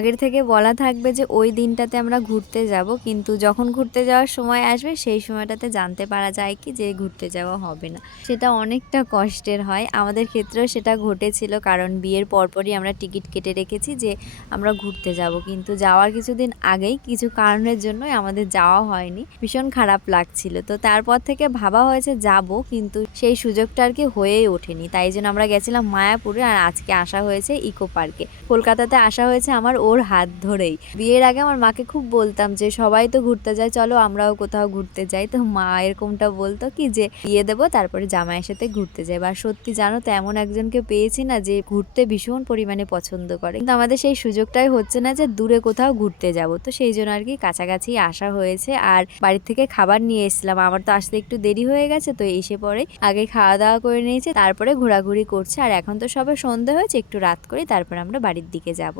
আগের থেকে বলা থাকবে যে ওই দিনটাতে আমরা ঘুরতে যাব, কিন্তু যখন ঘুরতে যাওয়ার সময় আসবে সেই সময়টাতে জানতে পারা যায় কি যে ঘুরতে যাওয়া হবে না। সেটা অনেকটা কষ্টের হয়। আমাদের ক্ষেত্রেও সেটা ঘটেছিল, কারণ বিয়ের পরপরই আমরা টিকিট কেটে রেখেছি যে আমরা ঘুরতে যাব, কিন্তু যাওয়ার কিছুদিন আগেই কিছু কারণের জন্যই আমাদের যাওয়া হয়নি। ভীষণ খারাপ লাগছিল। তো তারপর থেকে ভাবা হয়েছে যাব, কিন্তু সেই সুযোগটা আর কি হয়েই ওঠেনি। তাই জন্য আমরা গেছিলাম মায়াপুরে, আর আজকে আসা হয়েছে ইকো পার্কে। কলকাতাতে আসা হয়েছে আমার ওর হাত ধরেই। বিয়ের আগে আমার মাকে খুব বলতাম যে সবাই তো ঘুরতে যায়, চলো আমরাও কোথাও ঘুরতে যাই। তো মা এরকমটা বলতো কি যে বিয়ে দেবো তারপরে জামাইয়ের সাথে ঘুরতে যাই। আর সত্যি জানো তো, এমন একজনকে পেয়েছি না যে ঘুরতে ভীষণ পরিমাণে পছন্দ করে, কিন্তু আমাদের সেই সুযোগটাই হচ্ছে না যে দূরে কোথাও ঘুরতে যাব। তো সেই জন্য আর কি কাছাকাছি আসা হয়েছে। আর বাড়ির থেকে খাবার নিয়ে এসেছিলাম, আমার তো আসতে একটু দেরি হয়ে গেছে, তো এসে পরে আগে খাওয়া দাওয়া করে নিয়েছে, তারপরে ঘোরাঘুরি করছে। আর এখন তো সবে সন্ধে হয়েছে, একটু রাত করে তারপর আমরা বাড়ির দিকে যাব।